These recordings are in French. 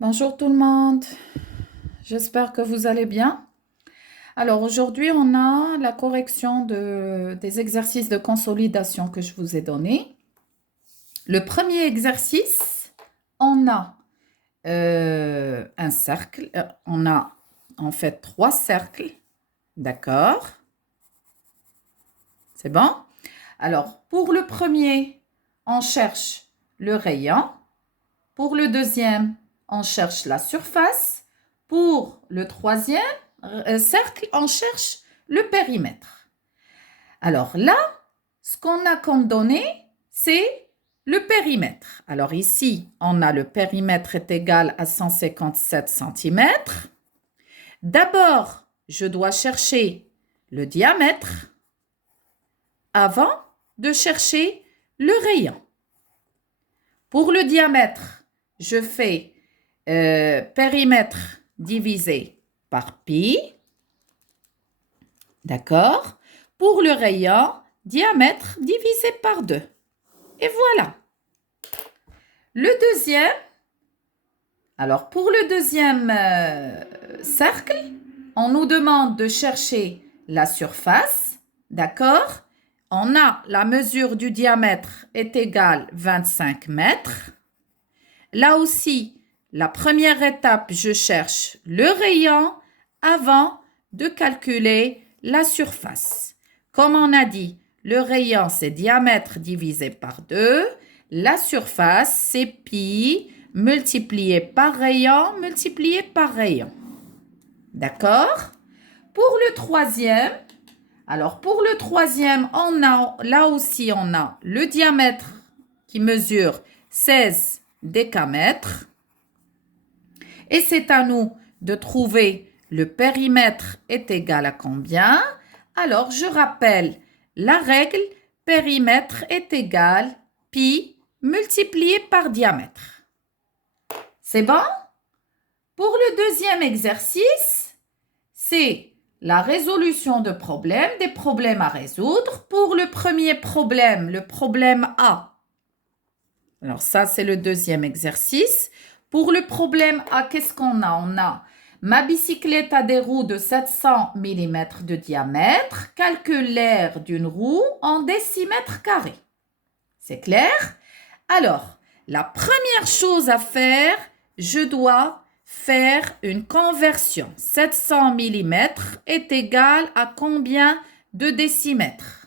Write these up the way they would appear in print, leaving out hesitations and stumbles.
Bonjour tout le monde, j'espère que vous allez bien. Alors aujourd'hui, on a la correction des exercices de consolidation que je vous ai donnés. Le premier exercice, on a un cercle, on a en fait trois cercles, d'accord? C'est bon? Alors pour le premier, on cherche le rayon. Pour le deuxième, on cherche la surface. Pour le troisième cercle, on cherche le périmètre. Alors là, ce qu'on a comme données, c'est le périmètre. Alors ici, on a le périmètre est égal à 157 centimètres. D'abord, je dois chercher le diamètre avant de chercher le rayon. Pour le diamètre, je fais périmètre divisé par pi. D'accord? Pour le rayon, diamètre divisé par 2. Et voilà. Le deuxième, alors pour le deuxième cercle, on nous demande de chercher la surface. D'accord? On a la mesure du diamètre est égale 25 mètres. Là aussi, la première étape, je cherche le rayon avant de calculer la surface. Comme on a dit, le rayon, c'est diamètre divisé par 2. La surface, c'est pi multiplié par rayon multiplié par rayon. D'accord? Pour le troisième, pour le troisième, là aussi, on a le diamètre qui mesure 16 décamètres. Et c'est à nous de trouver le périmètre est égal à combien. Alors, je rappelle la règle, périmètre est égal pi multiplié par diamètre. C'est bon? Pour le deuxième exercice, c'est la résolution de problèmes, des problèmes à résoudre. Pour le premier problème, le problème A. Alors ça, c'est le deuxième exercice. Pour le problème A, qu'est-ce qu'on a? On a ma bicyclette a des roues de 700 mm de diamètre. Calcule l'aire d'une roue en décimètres carrés. C'est clair? Alors, la première chose à faire, je dois faire une conversion. 700 mm est égal à combien de décimètres?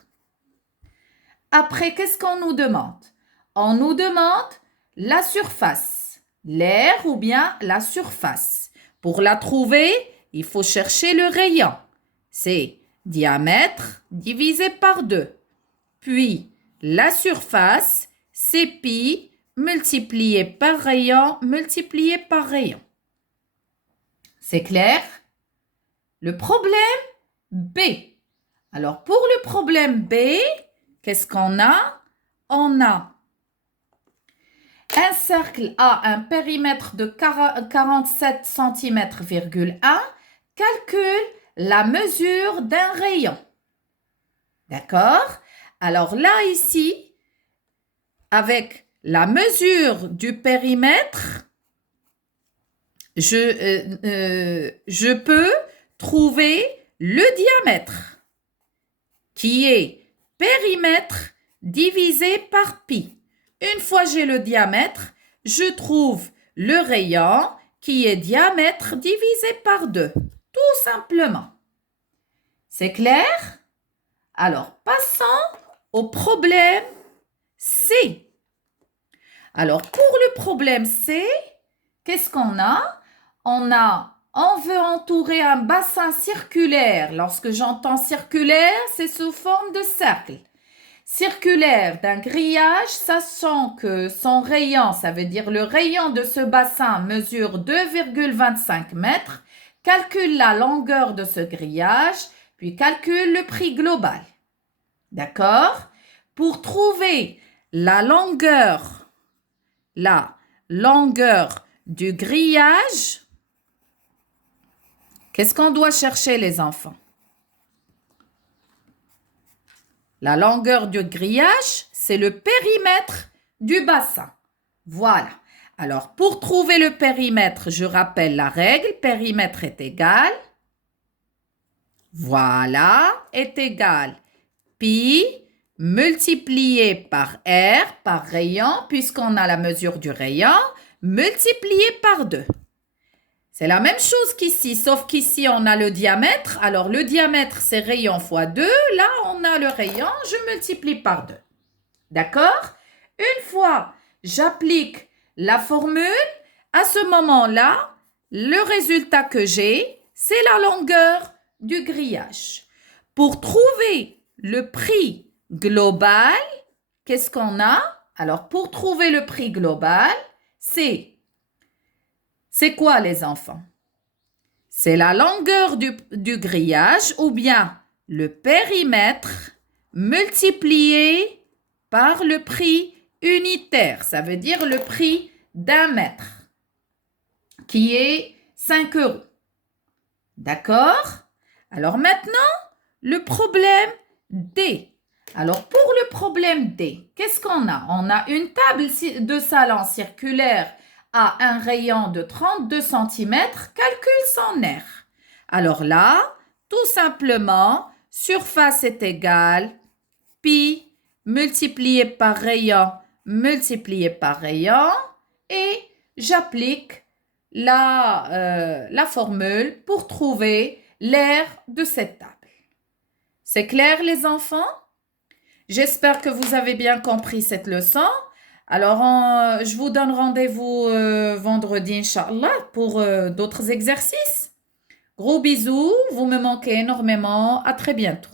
Après, qu'est-ce qu'on nous demande? On nous demande la surface, l'aire ou bien la surface. Pour la trouver, il faut chercher le rayon. C'est diamètre divisé par 2. Puis, la surface, c'est pi multiplié par rayon multiplié par rayon. C'est clair? Le problème B. Alors, pour le problème B, qu'est-ce qu'on a? On a un cercle a un périmètre de 47 cm,1. Calcule la mesure d'un rayon. D'accord? Alors là, ici, avec la mesure du périmètre, je peux trouver le diamètre, qui est périmètre divisé par pi. Une fois j'ai le diamètre, je trouve le rayon qui est diamètre divisé par 2. Tout simplement. C'est clair? Alors, passons au problème C. Alors, pour le problème C, qu'est-ce qu'on a? On veut entourer un bassin circulaire. Lorsque j'entends circulaire, c'est sous forme de cercle. Circulaire d'un grillage, sachant que son rayon, ça veut dire le rayon de ce bassin mesure 2,25 mètres, calcule la longueur de ce grillage, puis calcule le prix global. D'accord? Pour trouver la longueur du grillage, qu'est-ce qu'on doit chercher les enfants? La longueur du grillage, c'est le périmètre du bassin. Voilà. Alors, pour trouver le périmètre, je rappelle la règle. Périmètre est égal. Voilà, est égal. Pi multiplié par R, par rayon, puisqu'on a la mesure du rayon, multiplié par 2. C'est la même chose qu'ici, sauf qu'ici, on a le diamètre. Alors, le diamètre, c'est rayon fois 2. Là, on a le rayon, je multiplie par 2. D'accord? Une fois, j'applique la formule. À ce moment-là, le résultat que j'ai, c'est la longueur du grillage. Pour trouver le prix global, qu'est-ce qu'on a? Alors, pour trouver le prix global, c'est quoi les enfants? C'est la longueur du grillage ou bien le périmètre multiplié par le prix unitaire. Ça veut dire le prix d'un mètre qui est 5 euros. D'accord? Alors maintenant, le problème D. Alors, pour le problème D, qu'est-ce qu'on a? On a une table de salon circulaire à un rayon de 32 cm. Calcule son R. Alors là, tout simplement, surface est égale pi multiplié par rayon multiplié par rayon et j'applique la formule pour trouver l'aire de cette table. C'est clair les enfants? J'espère que vous avez bien compris cette leçon. Alors, je vous donne rendez-vous vendredi, Inch'Allah, pour d'autres exercices. Gros bisous, vous me manquez énormément. À très bientôt.